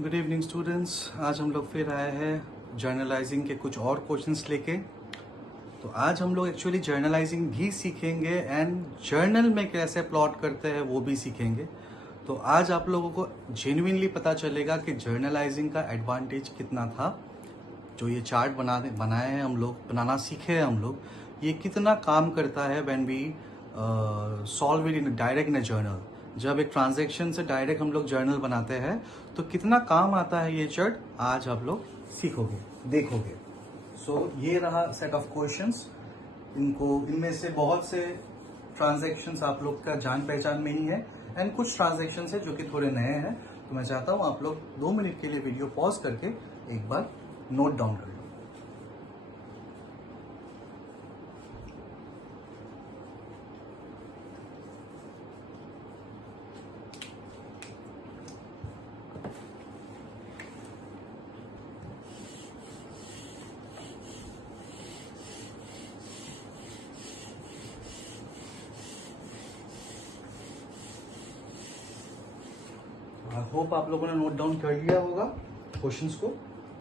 Good evening students. आज हम लोग फिर आए हैं जर्नलाइजिंग के कुछ और क्वेश्चंस लेके। तो आज हम लोग एक्चुअली जर्नलाइजिंग भी सीखेंगे एंड जर्नल में कैसे प्लॉट करते हैं वो भी सीखेंगे। तो आज आप लोगों को जेन्युइनली पता चलेगा कि जर्नलाइजिंग का एडवांटेज कितना था। जो ये चार्ट बनाए हैं हम लोग, बनाना सीखे हैं हम लोग, ये कितना काम करता है when we solve it in direct in a journal. जब एक ट्रांजैक्शन से डायरेक्ट हम लोग जर्नल बनाते हैं तो कितना काम आता है ये चार्ट, आज आप लोग सीखोगे, देखोगे। सो ये रहा सेट ऑफ क्वेश्चंस। इनमें से बहुत से ट्रांजैक्शंस आप लोग का जान पहचान में ही है एंड कुछ ट्रांजैक्शंस है जो कि थोड़े नए हैं। तो मैं चाहता हूँ आप लोग 2 मिनट के लिए वीडियो पॉज करके एक बार नोट डाउन कर लो। आई होप आप लोगों ने नोट डाउन कर लिया होगा क्वेश्चंस को।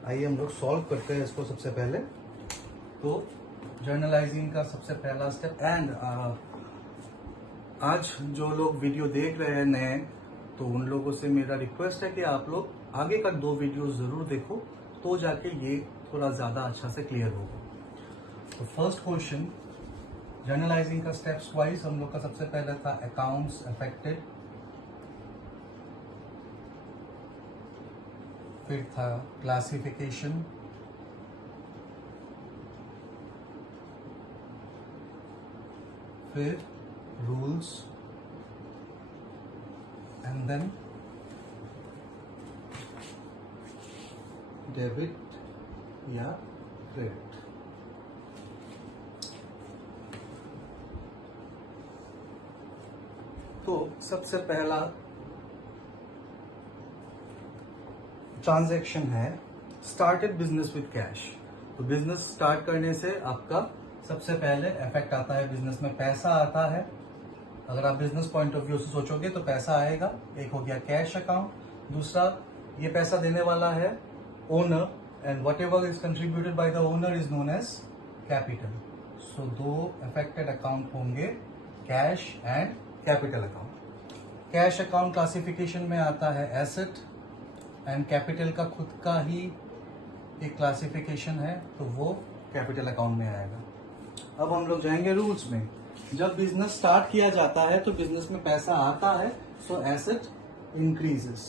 आइए हम लोग सॉल्व करते हैं इसको। सबसे पहले तो जर्नलाइजिंग का सबसे पहला स्टेप एंड आज जो लोग वीडियो देख रहे हैं नए, तो उन लोगों से मेरा रिक्वेस्ट है कि आप लोग आगे का 2 वीडियो जरूर देखो, तो जाके ये थोड़ा ज्यादा अच्छा से क्लियर होगा। तो फर्स्ट क्वेश्चन जर्नलाइजिंग का स्टेप्स वाइज हम लोग का सबसे पहले था अकाउंट्स अफेक्टेड, फिर था क्लासिफिकेशन, फिर रूल्स एंड देन डेबिट या क्रेडिट। तो सबसे पहला ट्रांजैक्शन है स्टार्टेड बिजनेस विद कैश। तो बिजनेस स्टार्ट करने से आपका सबसे पहले इफेक्ट आता है, बिजनेस में पैसा आता है। अगर आप बिजनेस पॉइंट ऑफ व्यू से सोचोगे तो पैसा आएगा। एक हो गया कैश अकाउंट, दूसरा ये पैसा देने वाला है owner and whatever is contributed by the owner is known as capital. So 2 affected account होंगे, cash and capital account. Cash account classification में आता है एसेट एंड कैपिटल का खुद का ही एक क्लासिफिकेशन है, तो वो कैपिटल अकाउंट में आएगा। अब हम लोग जाएंगे रूल्स में। जब बिजनेस स्टार्ट किया जाता है तो बिजनेस में पैसा आता है, सो एसेट इंक्रीजेस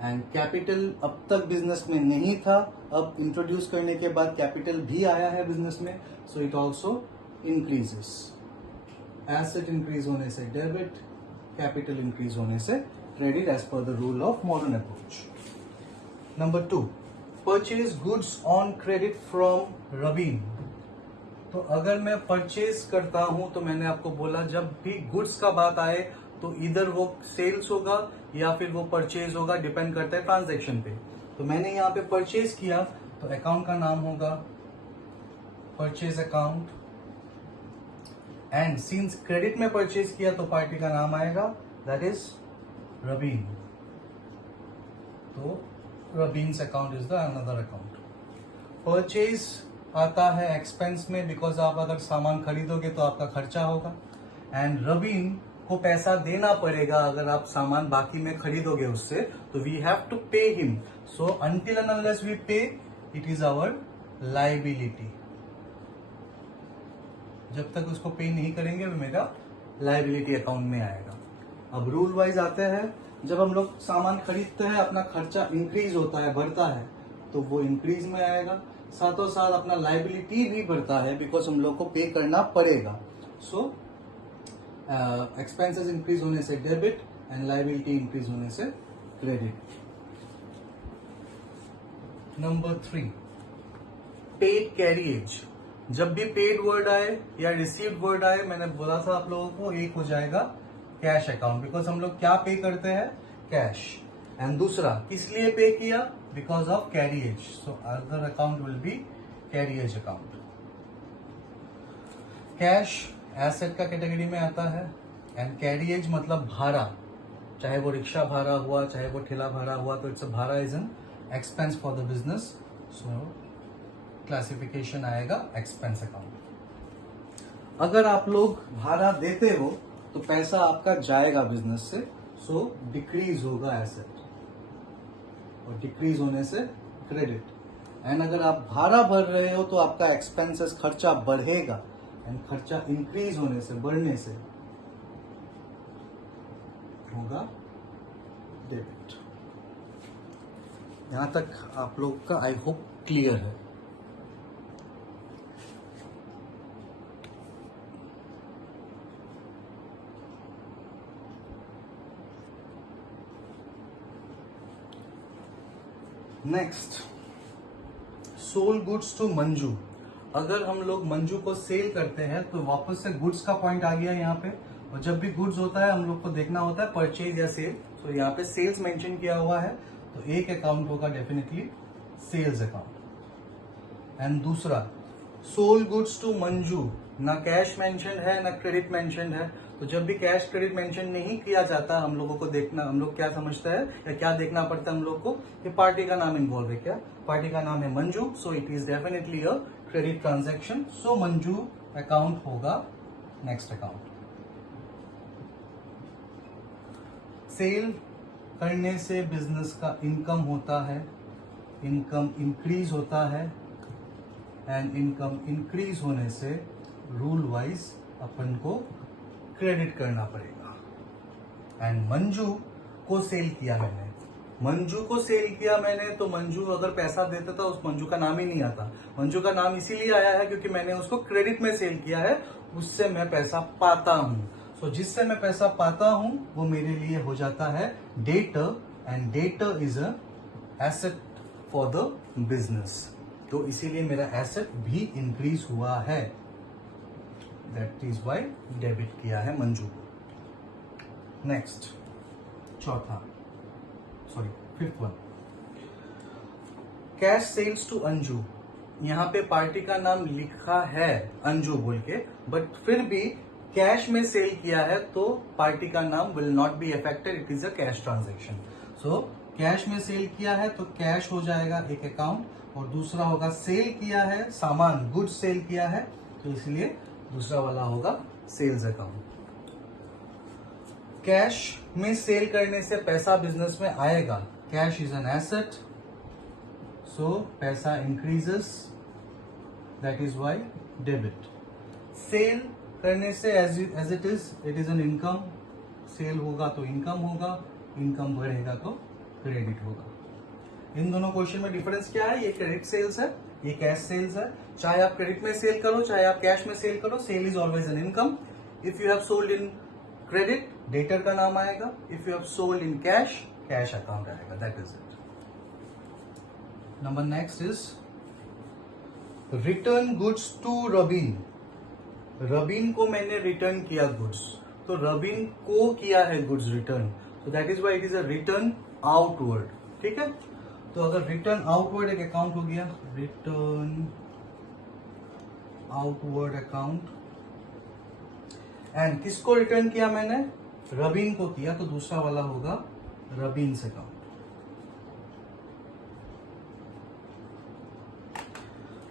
एंड कैपिटल अब तक बिजनेस में नहीं था, अब इंट्रोड्यूस करने के बाद कैपिटल भी आया है बिजनेस में, so it also increases. Asset increase होने से डेबिट, कैपिटल इंक्रीज होने से credit as per the rule of modern approach. Number 2, purchase goods on credit from Raveen. तो अगर मैं परचेज करता हूं तो मैंने आपको बोला जब भी गुड्स का बात आए तो इधर वो सेल्स होगा या फिर वो परचेज होगा, डिपेंड करता है ट्रांजैक्शन पे। तो मैंने यहाँ पे परचेज किया तो अकाउंट का नाम होगा purchase account and since credit में परचेज किया तो पार्टी का नाम आएगा दैट इज रवीन। तो Raveen's account is the another account. Purchase आता है एक्सपेंस में, बिकॉज आप अगर सामान खरीदोगे तो आपका खर्चा होगा एंड रवीन को पैसा देना पड़ेगा अगर आप सामान बाकी में खरीदोगे उससे, तो we have to pay him. So until and unless we pay it is our liability. जब तक उसको पे नहीं करेंगे वो मेरा लाइबिलिटी अकाउंट में आएगा। अब रूल वाइज आते हैं, जब हम लोग सामान खरीदते हैं अपना खर्चा इंक्रीज होता है, बढ़ता है, तो वो इंक्रीज में आएगा। साथों साथ अपना लाइबिलिटी भी बढ़ता है बिकॉज हम लोग को पे करना पड़ेगा। सो एक्सपेंसेस इंक्रीज होने से डेबिट एंड लाइबिलिटी इंक्रीज होने से क्रेडिट। Number 3, paid carriage. जब भी पेड वर्ड आए या रिसीव्ड वर्ड आए, मैंने बोला था आप लोगों को, एक हो जाएगा कैश अकाउंट, बिकॉज हम लोग क्या पे करते हैं, कैश। एंड दूसरा किस लिए पे किया, because of carriage, so other account will B carriage account. Cash asset का कैटेगरी में आता है एंड कैरिएज मतलब भाड़ा, चाहे वो रिक्शा भाड़ा हुआ, चाहे वो ठेला भाड़ा हुआ, तो इट्स अ भाड़ा is an expense for the business, so classification आएगा एक्सपेंस अकाउंट। अगर आप लोग भाड़ा देते हो तो पैसा आपका जाएगा बिजनेस से, सो डिक्रीज होगा एसेट, और डिक्रीज होने से क्रेडिट। एंड अगर आप भाड़ा भर रहे हो तो आपका एक्सपेंसेस खर्चा बढ़ेगा, एंड खर्चा इंक्रीज होने से, बढ़ने से होगा डेबिट। यहां तक आप लोग का आई होप क्लियर है। Next, sold goods to Manju. अगर हम लोग मंजू को सेल करते हैं तो वापस से गुड्स का पॉइंट आ गया यहाँ पे, और जब भी गुड्स होता है हम लोग को देखना होता है परचेज या सेल। तो यहाँ पे सेल्स मेंशन किया हुआ है, तो एक अकाउंट होगा डेफिनेटली सेल्स अकाउंट। एंड दूसरा, सोल गुड्स टू मंजू, ना कैश मेंशन है ना क्रेडिट मेंशन है। तो जब भी कैश क्रेडिट मेंशन नहीं किया जाता, हम लोगों को देखना, हम लोग क्या समझता है या क्या देखना पड़ता है हम लोग को कि पार्टी का नाम इन्वॉल्व है क्या। पार्टी का नाम है Manju, so it is definitely a credit transaction, so Manju account होगा नेक्स्ट अकाउंट। सेल करने से बिजनेस का इनकम होता है, इनकम इंक्रीज होता है, एंड इनकम इंक्रीज होने से रूल वाइज अपन को क्रेडिट करना पड़ेगा। एंड मंजू को सेल किया मैंने, मंजू को सेल किया मैंने, तो मंजू अगर पैसा देता था उस मंजू का नाम ही नहीं आता। मंजू का नाम इसीलिए आया है क्योंकि मैंने उसको क्रेडिट में सेल किया है, उससे मैं पैसा पाता हूं। सो जिससे मैं पैसा पाता हूं वो मेरे लिए हो जाता है debtor, and debtor is a asset for the business. तो इसीलिए मेरा एसेट भी इंक्रीज हुआ है, दैट इज वाई डेबिट किया है मंजू को। नेक्स्ट, चौथा, sorry fifth one, cash sales to Anju. यहाँ पे पार्टी का नाम लिखा है अंजू बोल के, बट फिर भी कैश में सेल किया है तो पार्टी का नाम will not be affected, it is a cash transaction. So cash में सेल किया है तो कैश हो जाएगा एक अकाउंट, और दूसरा होगा सेल किया है, सामान गुड्स सेल किया है, तो इसलिए दूसरा वाला होगा सेल्स अकाउंट। कैश में सेल करने से पैसा बिजनेस में आएगा, cash is an asset, so पैसा increases, that is why debit. Sale करने से as it is an income, sale होगा तो इनकम होगा, इनकम बढ़ेगा तो क्रेडिट होगा। इन दोनों क्वेश्चन में डिफरेंस क्या है, ये क्रेडिट सेल्स है, ये कैश सेल्स है। चाहे आप क्रेडिट में सेल करो, चाहे आप कैश में सेल करो, sale is always an income. If you have sold in credit, debtor का नाम आएगा, if you have sold in cash, cash account आएगा, that is it. Number next is return goods to Rabeen. Rabeen को मैंने return किया goods, तो रबीन को किया है गुड्स रिटर्न, तो that is why it is a return outward. ठीक है, तो अगर रिटर्न आउटवर्ड एक अकाउंट हो गया, रिटर्न आउटवर्ड अकाउंट, एंड किसको रिटर्न किया मैंने, रबीन को किया, तो दूसरा वाला होगा रबीन्स अकाउंट।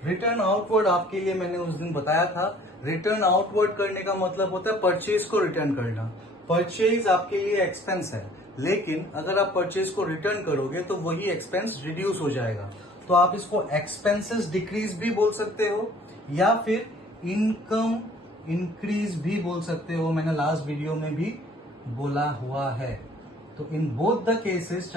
रिटर्न आउटवर्ड आपके लिए मैंने उस दिन बताया था, रिटर्न आउटवर्ड करने का मतलब होता है परचेज को रिटर्न करना। परचेज आपके लिए एक्सपेंस है, लेकिन अगर आप परचेज को रिटर्न करोगे तो वही एक्सपेंस रिड्यूस हो जाएगा। तो आप इसको एक्सपेंसेस डिक्रीज भी बोल सकते हो, या फिर इनकम इंक्रीज भी बोल सकते हो, मैंने लास्ट वीडियो में भी बोला हुआ है। तो इन बोथ द केसेस,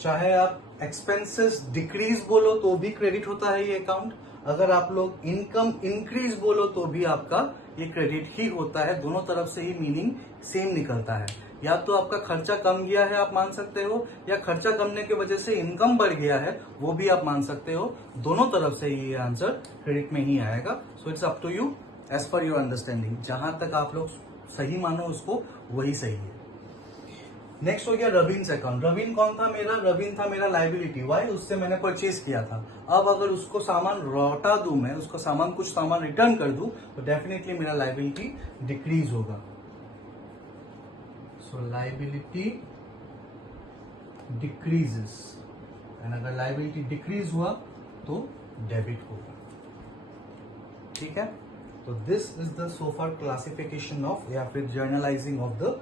चाहे आप एक्सपेंसेस डिक्रीज बोलो तो भी क्रेडिट होता है ये अकाउंट, अगर आप लोग इनकम इंक्रीज बोलो तो भी आपका ये क्रेडिट ही होता है। दोनों तरफ से ही मीनिंग सेम निकलता है। या तो आपका खर्चा कम गया है आप मान सकते हो, या खर्चा कमने की वजह से इनकम बढ़ गया है वो भी आप मान सकते हो। दोनों तरफ से ये आंसर क्रेडिट में ही आएगा। So it's up to you as per your understanding, जहां तक आप लोग सही मानो उसको वही सही है। नेक्स्ट हो गया रबीन्स अकाउंट। रबीन कौन था मेरा, रबीन था मेरा लाइबिलिटी, वाई, उससे मैंने परचेज किया था। अब अगर उसको सामान लौटा दूं, मैं उसको कुछ सामान रिटर्न कर दूं, तो डेफिनेटली मेरा लाइबिलिटी डिक्रीज होगा। सो लाइबिलिटी डिक्रीजेस, एंड अगर लाइबिलिटी डिक्रीज हुआ तो डेबिट होगा। ठीक है, तो this is the so far classification of या फिर journalising of the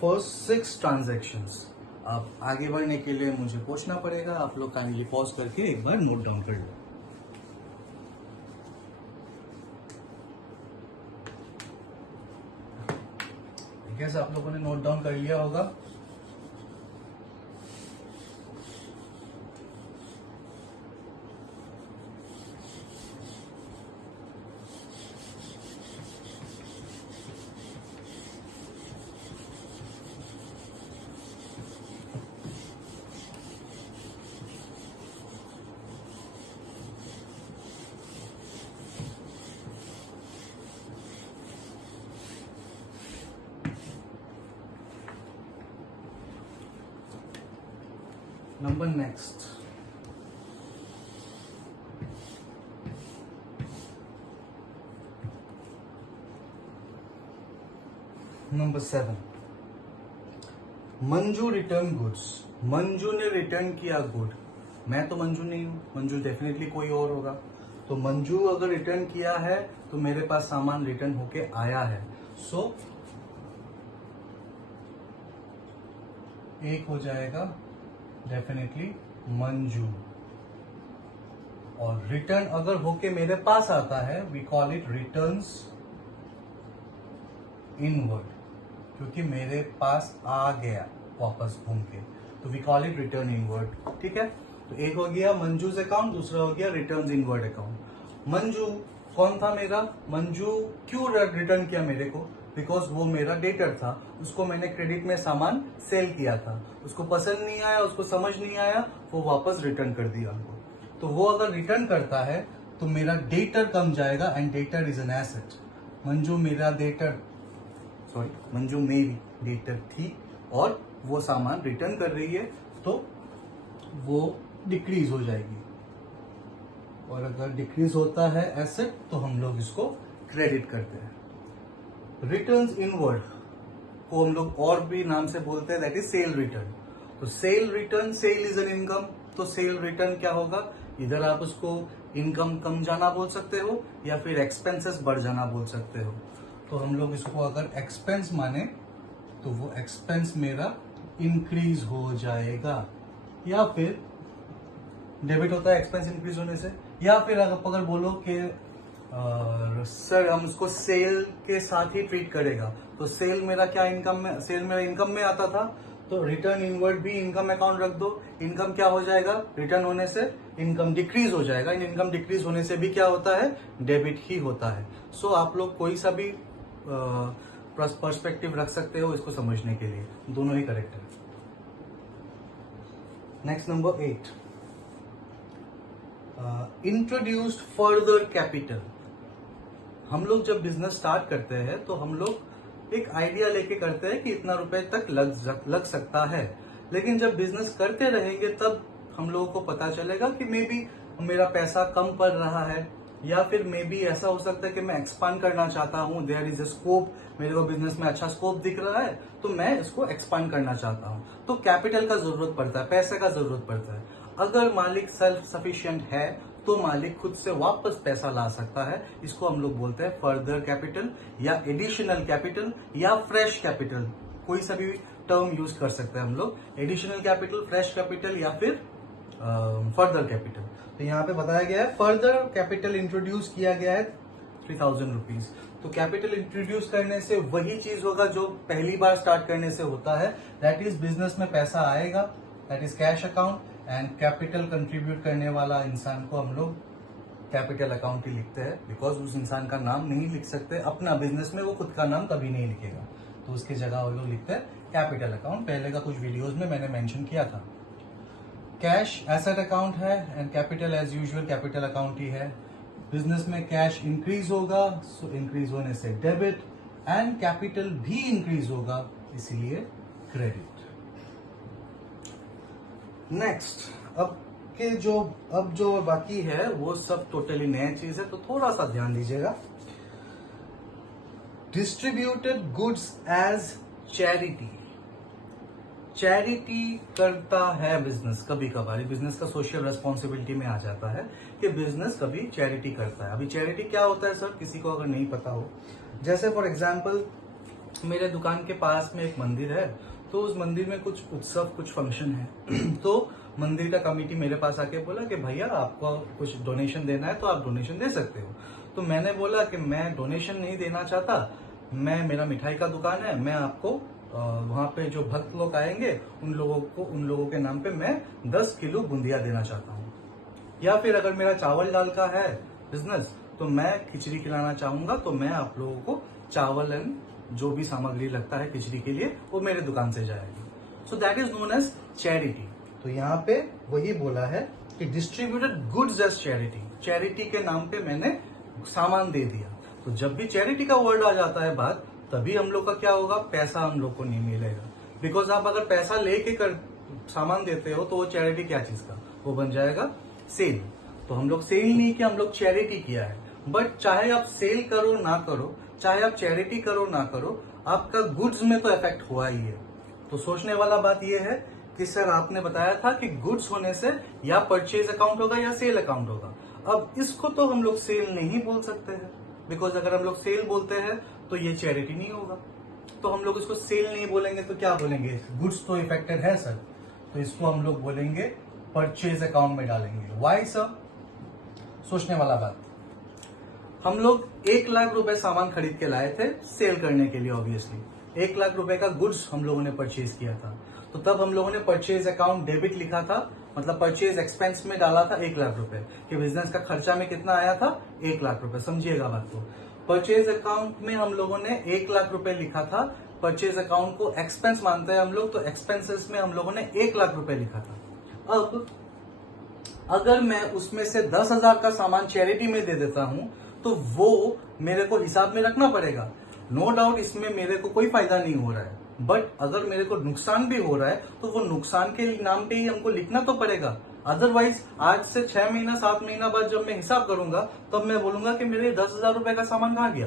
first 6 transactions. अब आगे बढ़ने के लिए मुझे पूछना पड़ेगा, आप लोग काइंडली पॉज करके एक बार नोट डाउन कर लो। कैसे आप लोगों ने नोट डाउन कर लिया होगा? Number next. Number 7. Manju return goods. Manju ने रिटर्न किया गुड। मैं तो मंजू नहीं हूं, मंजू डेफिनेटली कोई और होगा। तो मंजू अगर रिटर्न किया है तो मेरे पास सामान रिटर्न होके आया है। सो एक हो जाएगा डेफिनेटली मंजू, और रिटर्न अगर होके मेरे पास आता है we call it returns inward, क्योंकि मेरे पास आ गया वापस घूम के, तो we call it return inward. ठीक है, तो एक हो गया मंजूज अकाउंट, दूसरा हो गया रिटर्न्स इनवर्ड अकाउंट। मंजू कौन था मेरा? मंजू क्यों रिटर्न किया मेरे को? बिकॉज वो मेरा डेटर था, उसको मैंने क्रेडिट में सामान सेल किया था, उसको पसंद नहीं आया, उसको समझ नहीं आया, वो वापस रिटर्न कर दिया हमको। तो वो अगर रिटर्न करता है तो मेरा डेटर कम जाएगा, and debtor is an asset. Manju मेरा डेटर, सॉरी मंजू मेरी डेटर थी और वो सामान रिटर्न कर रही है, तो वो डिक्रीज हो जाएगी, और अगर डिक्रीज होता है एसेट तो हम लोग इसको क्रेडिट करते हैं। रिटर्न्स इनवर्ड को हम लोग और भी नाम से बोलते हैं, दैट इज सेल रिटर्न। तो sale return, sale is an income, तो सेल रिटर्न क्या होगा? इधर आप उसको इनकम कम जाना बोल सकते हो या फिर एक्सपेंसेस बढ़ जाना बोल सकते हो। तो हम लोग इसको अगर एक्सपेंस माने तो वो एक्सपेंस मेरा इंक्रीज हो जाएगा, या फिर डेबिट होता है एक्सपेंस इंक्रीज होने से, या फिर अगर बोलो कि सर हम उसको सेल के साथ ही ट्रीट करेगा, तो सेल मेरा क्या इनकम में, सेल मेरा इनकम में आता था, तो रिटर्न इनवर्ड भी इनकम अकाउंट रख दो। इनकम क्या हो जाएगा? रिटर्न होने से इनकम डिक्रीज हो जाएगा, इन इनकम डिक्रीज होने से भी क्या होता है? डेबिट ही होता है। सो आप लोग कोई सा भी पर्सपेक्टिव रख सकते हो इसको समझने के लिए, दोनों ही करेक्ट है। Next number 8, introduced further capital. हम लोग जब बिजनेस स्टार्ट करते हैं तो हम लोग एक आइडिया लेके करते हैं कि इतना रुपए तक लग सकता है, लेकिन जब बिजनेस करते रहेंगे तब हम लोगों को पता चलेगा कि मे बी मेरा पैसा कम पड़ रहा है, या फिर मे बी ऐसा हो सकता है कि मैं एक्सपांड करना चाहता हूँ, देयर इज अ स्कोप, मेरे को बिजनेस में अच्छा स्कोप दिख रहा है तो मैं इसको एक्सपांड करना चाहता हूँ। तो कैपिटल का जरूरत पड़ता है, पैसे का जरूरत पड़ता है। अगर मालिक सेल्फ सफिशिएंट है तो मालिक खुद से वापस पैसा ला सकता है, इसको हम लोग बोलते हैं फर्दर कैपिटल या एडिशनल कैपिटल या फ्रेश कैपिटल, कोई सा भी टर्म यूज कर सकते हैं हम लोग। एडिशनल कैपिटल, फ्रेश कैपिटल या फिर फर्दर कैपिटल। तो यहाँ पे बताया गया है फर्दर कैपिटल इंट्रोड्यूस किया गया है 3000 रुपीज। तो कैपिटल इंट्रोड्यूस करने से वही चीज होगा जो पहली बार स्टार्ट करने से होता है, दैट इज बिजनेस में पैसा आएगा, that is cash account, and capital contribute करने वाला इंसान को हम लोग कैपिटल अकाउंट ही लिखते हैं, बिकॉज उस इंसान का नाम नहीं लिख सकते अपना बिजनेस में, वो खुद का नाम कभी नहीं लिखेगा, तो उसकी जगह हम लोग लिखते हैं कैपिटल अकाउंट। पहले का कुछ वीडियोस में मैंने मेंशन किया था। कैश एसेट अकाउंट है and capital as usual capital account ही है। बिजनेस में कैश इंक्रीज होगा, सो इंक्रीज होने से डेबिट, एंड कैपिटल भी इंक्रीज होगा, इसीलिए क्रेडिट। नेक्स्ट, अब जो बाकी है वो सब टोटली नया चीज है, तो थोड़ा सा ध्यान दीजिएगा। Distributed goods as charity. Charity करता है बिजनेस कभी कभार, बिजनेस का सोशल रेस्पॉन्सिबिलिटी में आ जाता है कि बिजनेस कभी चैरिटी करता है। अभी चैरिटी क्या होता है सर, किसी को अगर नहीं पता हो, जैसे फॉर एग्जाम्पल मेरे दुकान के पास में एक मंदिर है, तो उस मंदिर में कुछ उत्सव, कुछ फंक्शन है तो मंदिर का कमेटी मेरे पास आके बोला कि भैया आपको कुछ डोनेशन देना है तो आप डोनेशन दे सकते हो। तो मैंने बोला कि मैं डोनेशन नहीं देना चाहता, मेरा मिठाई का दुकान है, मैं आपको वहां पे जो भक्त लोग आएंगे उन लोगों के नाम पे मैं 10 किलो बूंदिया देना चाहता हूँ। या फिर अगर मेरा चावल दाल का है बिजनेस तो मैं खिचड़ी खिलाना चाहूंगा, तो मैं आप लोगों को चावल एंड जो भी सामग्री लगता है खिचड़ी के लिए वो मेरे दुकान से जाएगी। So that is known as charity. तो यहाँ पे वही बोला है कि distributed goods as charity, charity के नाम पे मैंने सामान दे दिया। तो जब भी चैरिटी का वर्ड आ जाता है बात, तभी हम लोग का क्या होगा, पैसा हम लोग को नहीं मिलेगा। बिकॉज आप अगर पैसा लेके कर सामान देते हो तो वो चैरिटी क्या चीज का, वो बन जाएगा सेल। तो हम लोग सेल नहीं किया, हम लोग चैरिटी किया है। बट चाहे आप सेल करो ना करो, चाहे आप चैरिटी करो ना करो, आपका गुड्स में तो इफेक्ट हुआ ही है। तो सोचने वाला बात यह है कि सर आपने बताया था कि गुड्स होने से या परचेज अकाउंट होगा या सेल अकाउंट होगा। अब इसको तो हम लोग सेल नहीं बोल सकते हैं, बिकॉज अगर हम लोग सेल बोलते हैं तो ये चैरिटी नहीं होगा। तो हम लोग इसको सेल नहीं बोलेंगे तो क्या बोलेंगे, गुड्स तो इफेक्टेड है सर, तो इसको हम लोग बोलेंगे परचेज अकाउंट में डालेंगे। वाई सर, सोचने वाला बात। हम लोग 1 लाख रुपए सामान खरीद के लाए थे सेल करने के लिए, ऑब्वियसली 1 लाख रुपए का गुड्स हम लोगों ने परचेज किया था। तो तब हम लोगों ने परचेज अकाउंट डेबिट लिखा था, मतलब परचेज एक्सपेंस में डाला था 1 लाख रुपए कि बिजनेस का खर्चा में कितना आया था, 1 लाख रुपए। समझिएगा बात को, परचेज अकाउंट में हम लोगों ने 1 लाख रुपए लिखा था। परचेज अकाउंट को एक्सपेंस मानते हैं हम लोग, तो एक्सपेंसेस में हम लोगों ने 1 लाख रुपए लिखा था। अब अगर मैं उसमें से 10,000 का सामान चैरिटी में दे देता हूं तो वो मेरे को हिसाब में रखना पड़ेगा। नो डाउट इसमें मेरे को कोई फायदा नहीं हो रहा है, बट अगर मेरे को नुकसान भी हो रहा है तो वो नुकसान के नाम पे ही हमको लिखना तो पड़ेगा। अदरवाइज आज से 6 महीना 7 महीना बाद जब मैं हिसाब करूंगा तब मैं बोलूंगा कि मेरे 10,000 रुपए का सामान कहाँ गया।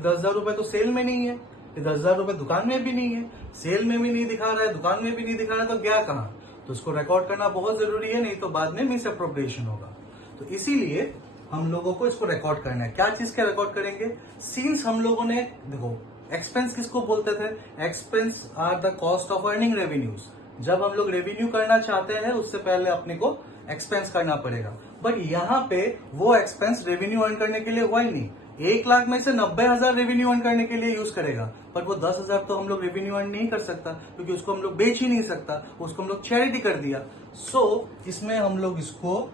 10,000 रुपए तो सेल में नहीं है, 10,000 रुपए दुकान में भी नहीं है, सेल में भी नहीं दिखा रहा है, दुकान में भी नहीं दिखा रहा है, तो गया कहाँ। तो इसको रिकॉर्ड करना बहुत जरूरी है, नहीं तो बाद में मिस अप्रोप्रिएशन होगा। तो इसीलिए हम लोगों को इसको रिकॉर्ड करना है। क्या चीज का रिकॉर्ड करेंगे, सीन्स हम लोगों ने देखो एक्सपेंस किसको बोलते थे, expense are the cost of earning revenues. जब हम लोग रेवेन्यू करना चाहते हैं उससे पहले अपने को एक्सपेंस करना पड़ेगा। बट यहाँ पे वो एक्सपेंस रेवेन्यू अर्न करने के लिए हुआ ही नहीं। 1 लाख में से 90,000 रेवेन्यू अर्न करने के लिए यूज करेगा, बट वो 10,000 तो हम लोग रेवेन्यू अर्न नहीं कर सकता, क्योंकि उसको हम लोग बेच ही नहीं सकता, उसको हम लोग चैरिटी कर दिया। सो इसमें हम लोग इसको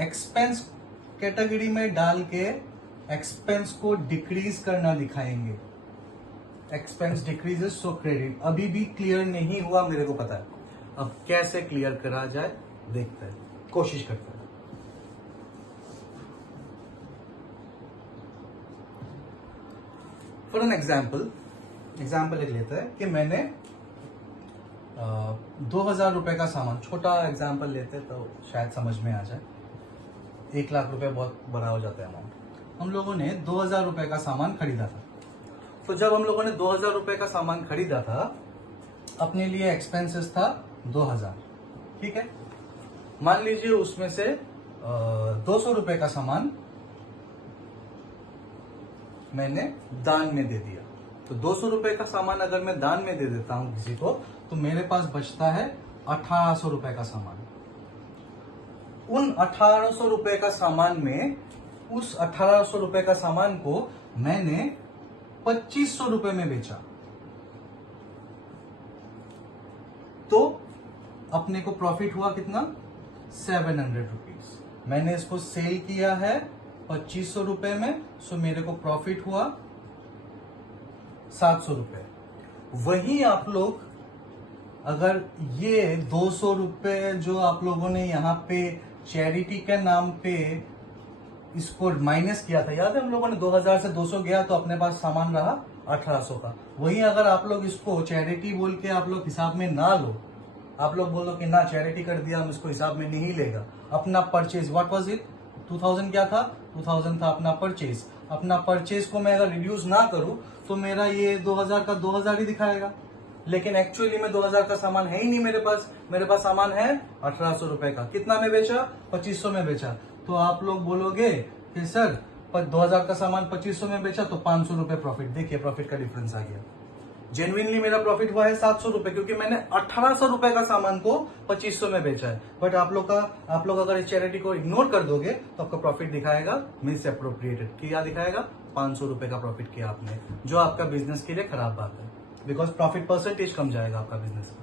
एक्सपेंस कैटेगरी में डाल के एक्सपेंस को डिक्रीज करना दिखाएंगे। एक्सपेंस डिक्रीजेस सो क्रेडिट। अभी भी क्लियर नहीं हुआ मेरे को पता है, अब कैसे क्लियर करा जाए देखते हैं, कोशिश करते हैं। फॉर एन एग्जाम्पल एक लेते हैं कि मैंने 2,000 रुपए का सामान, छोटा एग्जाम्पल लेते हैं तो शायद समझ में आ जाए। 1 लाख रुपए बहुत बड़ा हो जाता है अमाउंट। हम लोगों ने 2,000 रुपए का सामान खरीदा था। तो जब हम लोगों ने 2,000 रुपए का सामान खरीदा था, अपने लिए एक्सपेंसेस था 2,000, ठीक है। मान लीजिए उसमें से 200 रुपए का सामान मैंने दान में दे दिया। तो 200 रुपए का सामान अगर मैं दान में दे देता हूं किसी को, तो मेरे पास बचता है 1,800 रुपए का सामान। उन 1,800 रुपए का सामान में, उस 1,800 रुपए का सामान को मैंने 2,500 रुपए में बेचा, तो अपने को प्रॉफिट हुआ कितना, 700 रुपीज। मैंने इसको सेल किया है 2,500 रुपए में, सो मेरे को प्रॉफिट हुआ 700 रुपए। वहीं आप लोग अगर ये 200 रुपए जो आप लोगों ने यहाँ पे चैरिटी के नाम पे इसको माइनस किया था, याद है हम लोगों ने 2,000 से 200 गया तो अपने पास सामान रहा 1,800 का। वहीं अगर आप लोग इसको चैरिटी बोल के आप लोग हिसाब में ना लो, आप लोग बोलो कि ना चैरिटी कर दिया, हम इसको हिसाब में नहीं लेगा। अपना परचेज, व्हाट वाज इट, 2,000 क्या था, 2,000 था अपना परचेज। अपना परचेज को मैं अगर रिड्यूस ना करूं तो मेरा ये 2,000 का 2,000 ही दिखाएगा। लेकिन एक्चुअली में 2000 का सामान है ही नहीं मेरे पास सामान है 1800 रुपए का। कितना में बेचा? 2500 में बेचा। तो आप लोग बोलोगे कि सर 2000 का सामान 2500 में बेचा तो 500 रुपए प्रॉफिट। देखिए प्रॉफिट का डिफरेंस आ गया। जेन्युइनली मेरा प्रॉफिट हुआ है 700 रुपए, क्योंकि मैंने 1800 रुपए का सामान को 2500 में बेचा है। बट आप लोग अगर इस चैरिटी को इग्नोर कर दोगे तो आपका प्रॉफिट दिखाएगा मिस अप्रोप्रिएटेड। क्या दिखाएगा? 500 रुपए का प्रॉफिट किया आपने, जो आपका बिजनेस के लिए खराब बात है, बिकॉज प्रॉफिट परसेंटेज कम जाएगा आपका बिजनेस में।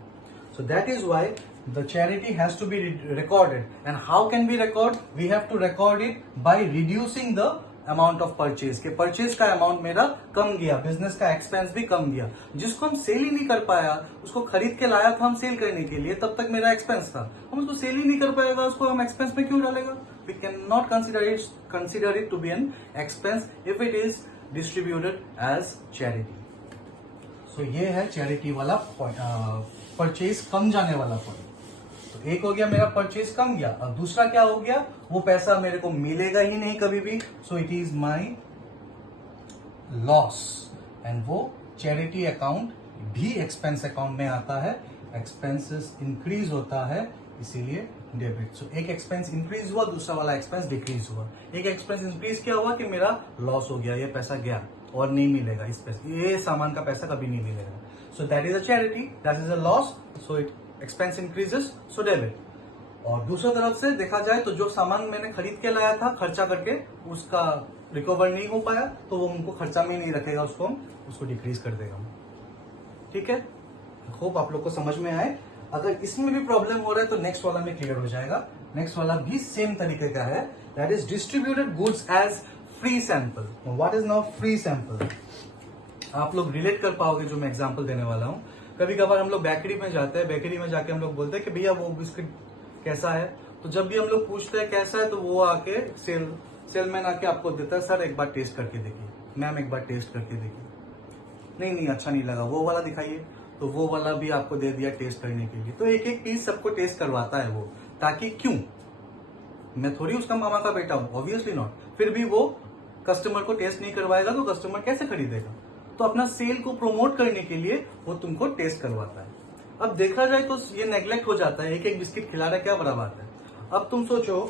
So that is why the charity has to be recorded. And how can we record? We have to record it by reducing the amount of purchase. के purchase का amount मेरा कम गया, business का expense भी कम गया। जिसको हम सेल ही नहीं कर पाया, उसको खरीद के लाया था हम सेल करने के लिए, तब तक मेरा एक्सपेंस था। हम उसको सेल ही नहीं कर पाएगा, उसको हम एक्सपेंस में क्यों डालेगा? We cannot consider it to be an expense if it is distributed as charity. So ये है चैरिटी वाला परचेज कम जाने वाला पॉइंट। तो एक हो गया मेरा परचेज कम गया, और दूसरा क्या हो गया? वो पैसा मेरे को मिलेगा ही नहीं कभी भी। So it is my loss, and वो चैरिटी अकाउंट भी एक्सपेंस अकाउंट में आता है। एक्सपेंसेस इंक्रीज होता है, इसीलिए डेबिट। सो एक एक्सपेंस इंक्रीज हुआ, दूसरा वाला एक्सपेंस डिक्रीज हुआ। एक एक्सपेंस इंक्रीज क्या हुआ कि मेरा लॉस हो गया, ये पैसा गया और नहीं मिलेगा, इस पैसे ये सामान का पैसा कभी नहीं मिलेगा। सो that is a charity, that is a loss, so it expense increases, so debit. और दूसरी तरफ से देखा जाए तो जो सामान मैंने खरीद के लाया था खर्चा करके, उसका रिकवर नहीं हो पाया, तो वो उनको खर्चा में नहीं रखेगा, उसको डिक्रीज कर देगा। ठीक है, होप आप लोग को समझ में आए। अगर इसमें भी प्रॉब्लम हो रहा है तो नेक्स्ट वाला में क्लियर हो जाएगा। नेक्स्ट वाला भी सेम तरीके का है, that is distributed goods as free sample. What is now free sample? आप लोग रिलेट कर पाओगे जो मैं एग्जांपल देने वाला हूं। कभी कभार हम लोग बेकरी में जाते हैं, बेकरी में जाके हम लोग बोलते हैं कि भैया वो बिस्किट कैसा है, तो जब भी हम लोग पूछते हैं कैसा है, तो वो आके सेलमैन आके आपको देता है, सर एक बार टेस्ट करके देखिए, मैम एक बार टेस्ट करके देखिए, नहीं अच्छा नहीं लगा, वो वाला दिखाइए, तो वो वाला भी आपको दे दिया टेस्ट करने के लिए। तो एक एक पीस सबको टेस्ट करवाता है वो, ताकि क्यों, मैं थोड़ी उसका मामा का बेटा हूं, ऑब्वियसली नॉट। फिर भी वो कस्टमर को टेस्ट नहीं करवाएगा तो कस्टमर कैसे खरीदेगा? तो अपना सेल को प्रमोट करने के लिए वो तुमको टेस्ट करवाता है। अब देखा जाए तो ये नेग्लेक्ट हो जाता है, एक एक बिस्किट खिला रहा, क्या बड़ा बात है। अब तुम सोचो,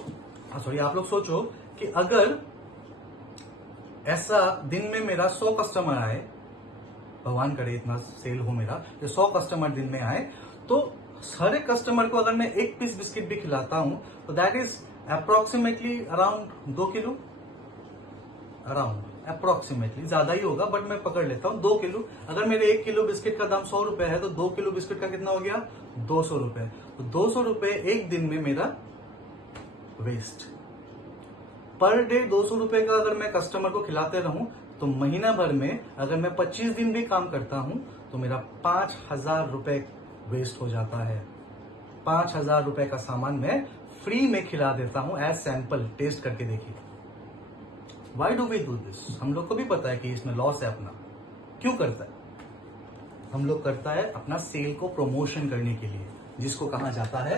आप लोग सोचो कि अगर ऐसा दिन में मेरा 100 कस्टमर आए, भगवान करे इतना सेल हो मेरा, 100 कस्टमर दिन में आए, तो हर एक कस्टमर को अगर मैं एक पीस बिस्किट भी खिलाता हूं तो that is approximately around 2 kilo, around approximately, ज्यादा ही होगा बट मैं पकड़ लेता हूं 2 किलो। अगर मेरे 1 किलो बिस्किट का दाम 100 रुपए है तो 2 किलो बिस्किट का कितना हो गया? 200 रुपए। तो 200 रुपए एक दिन में मेरा वेस्ट। पर डे 200 रुपए का अगर मैं कस्टमर को खिलाते रहूं तो महीना भर में अगर मैं 25 दिन भी काम करता हूं तो मेरा 5000 रुपए वेस्ट हो जाता है। 5000 रुपए का सामान मैं फ्री में खिला देता हूं एज सैंपल, टेस्ट करके देखिए। Why do we do this? हम लोग को भी पता है कि इसमें लॉस है अपना। क्यों करता है? हम लोग करता है अपना सेल को प्रमोशन करने के लिए, जिसको कहा जाता है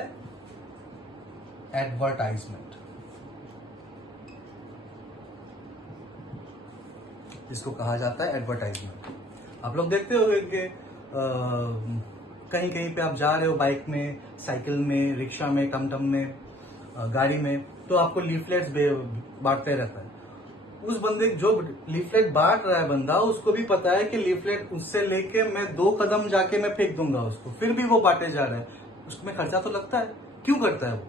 एडवर्टाइजमेंट। इसको कहा जाता है एडवर्टाइजमेंट। आप लोग देखते हो कि कहीं कहीं पे आप जा रहे हो, बाइक में, साइकिल में, रिक्शा में, टमटम में, गाड़ी में, तो आपको लीफलेट्स बांटते रहता है। उस बंदे जो लीफलेट बांट रहा है बंदा, उसको भी पता है कि लीफलेट उससे लेके मैं 2 कदम जाके मैं फेंक दूंगा उसको, फिर भी वो बांटे जा रहा है। उसमें खर्चा तो लगता है। क्यों करता है वो?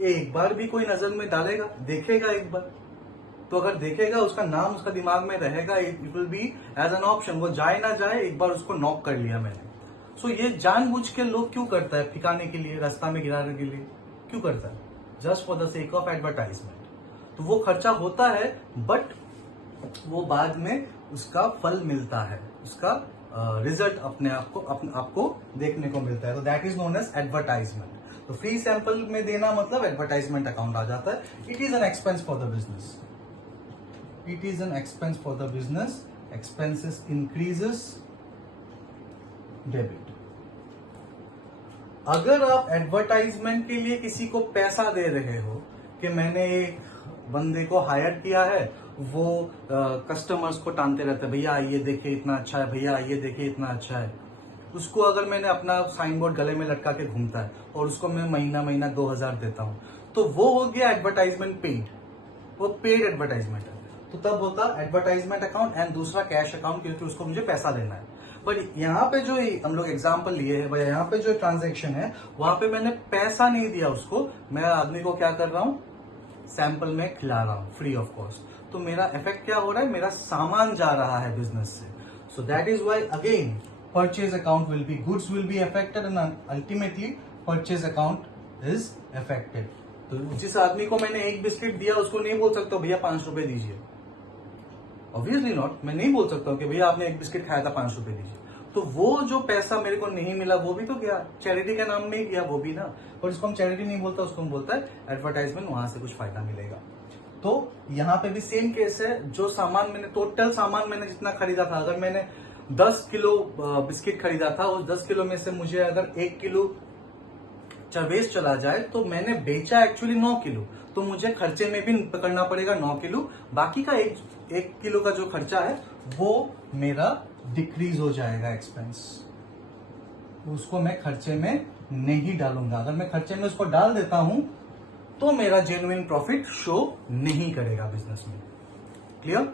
ये एक बार भी कोई नजर में डालेगा, देखेगा एक बार, तो अगर देखेगा उसका नाम उसका दिमाग में रहेगा, it will be as an option. वो जाए ना जाए, एक बार उसको नॉक कर लिया मैंने। सो ये जानबूझ के लोग क्यों करता है? फिकाने के लिए, रास्ता में गिराने के लिए क्यों करता है? Just for the sake of advertisement. तो वो खर्चा होता है, बट वो बाद में उसका फल मिलता है, उसका रिजल्ट अपने आपको देखने को मिलता है। तो that is known as advertisement. तो फ्री सैंपल में देना मतलब एडवर्टाइजमेंट अकाउंट आ जाता है। It is an expense for the business. It is an expense for the business. Expenses increases, debit. अगर आप एडवर्टाइजमेंट के लिए किसी को पैसा दे रहे हो कि मैंने एक बंदे को हायर किया है, वो कस्टमर्स को टानते रहते हैं, भैया आइए देखिए इतना अच्छा है, भैया आइए देखिए इतना अच्छा है, उसको अगर मैंने अपना साइन बोर्ड गले में लटका के घूमता है और उसको मैं महीना महीना 2000 देता हूं, तो वो हो गया एडवर्टाइजमेंट पेड, वो पेड एडवर्टाइजमेंट है। तो तब होता एडवर्टाइजमेंट अकाउंट एंड दूसरा कैश अकाउंट, क्योंकि उसको मुझे पैसा देना है। पर यहाँ पे जो हम लोग एग्जाम्पल लिए है भाई, यहाँ पे जो ट्रांजेक्शन है वहां पे मैंने पैसा नहीं दिया उसको, मैं आदमी को क्या कर रहा हूँ, सैंपल में खिला रहा हूँ फ्री ऑफ कॉस्ट। तो मेरा इफेक्ट क्या हो रहा है, मेरा सामान जा रहा है बिजनेस से। So that is why again purchase account will be, goods will be affected and ultimately purchase account is affected. तो जिस आदमी को मैंने एक बिस्किट दिया उसको नहीं बोल सकता भैया 5 रुपए दीजिए, ऑब्वियसली नॉट। मैं नहीं बोल सकता हूँ कि भैया आपने एक बिस्किट खाया था 5 रुपए दीजिए। तो वो जो पैसा मेरे को नहीं मिला वो भी तो गया, चैरिटी के नाम में ही गया वो भी ना। और इसको हम चैरिटी नहीं बोलता, उसको हम बोलता है एडवर्टाइजमेंट, वहां से कुछ फायदा मिलेगा। तो यहाँ पे भी सेम केस है, जो सामान मैंने, टोटल सामान मैंने जितना खरीदा था, अगर मैंने 10 किलो बिस्किट खरीदा था, उस 10 किलो में से मुझे अगर 1 किलो वेस्ट चला जाए तो मैंने बेचा एक्चुअली 9 किलो, तो मुझे खर्चे में भी पकड़ना पड़ेगा 9 किलो। बाकी का एक किलो का जो खर्चा है वो मेरा डिक्रीज हो जाएगा एक्सपेंस, उसको मैं खर्चे में नहीं डालूंगा। अगर मैं खर्चे में उसको डाल देता हूं तो मेरा जेन्युइन प्रॉफिट शो नहीं करेगा बिजनेस में। Clear?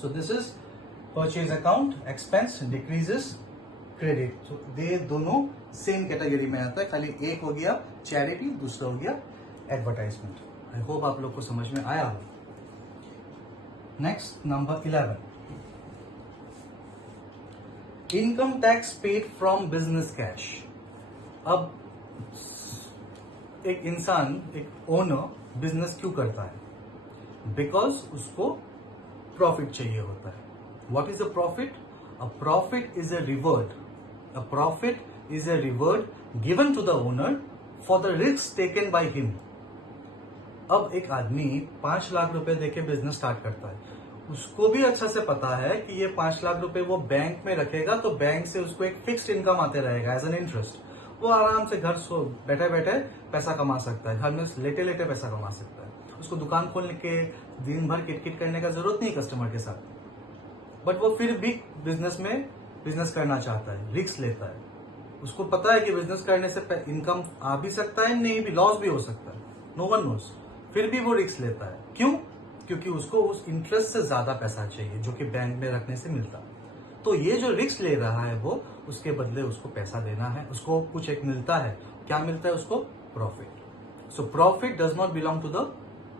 So this is purchase account, expense decreases, credit. तो ये दोनों सेम कैटेगरी में आता है, खाली एक हो गया चैरिटी, दूसरा हो गया एडवर्टाइजमेंट। आई होप आप लोग को समझ में आया हो। Next number 11, income tax paid from business cash. अब एक इंसान, एक ओनर बिजनेस क्यों करता है? बिकॉज उसको प्रॉफिट चाहिए होता है। What is a profit? A profit is a reward, a profit is a reward given to the owner for the risk taken by him. अब एक आदमी 5 लाख रुपए देके बिजनेस स्टार्ट करता है, उसको भी अच्छा से पता है कि ये 5 लाख रुपए वो बैंक में रखेगा तो बैंक से उसको एक फिक्स्ड इनकम आते रहेगा एज एन इंटरेस्ट। वो आराम से घर बैठे बैठे पैसा कमा सकता है, घर में लेटे लेटे पैसा कमा सकता है। उसको दुकान खोलने के दिन भर किटकिट करने का जरूरत नहीं कस्टमर के साथ। बट वो फिर भी बिजनेस करना चाहता है, रिस्क लेता है। उसको पता है कि बिजनेस करने से इनकम आ भी सकता है, नहीं भी, लॉस भी हो सकता है, नो वन नोस। फिर भी वो रिस्क लेता है। क्यों? क्योंकि उसको उस इंटरेस्ट से ज्यादा पैसा चाहिए जो कि बैंक में रखने से मिलता। तो ये जो रिस्क ले रहा है वो, उसके बदले उसको पैसा देना है, उसको कुछ एक मिलता है। क्या मिलता है उसको? Profit. So profit does not belong to the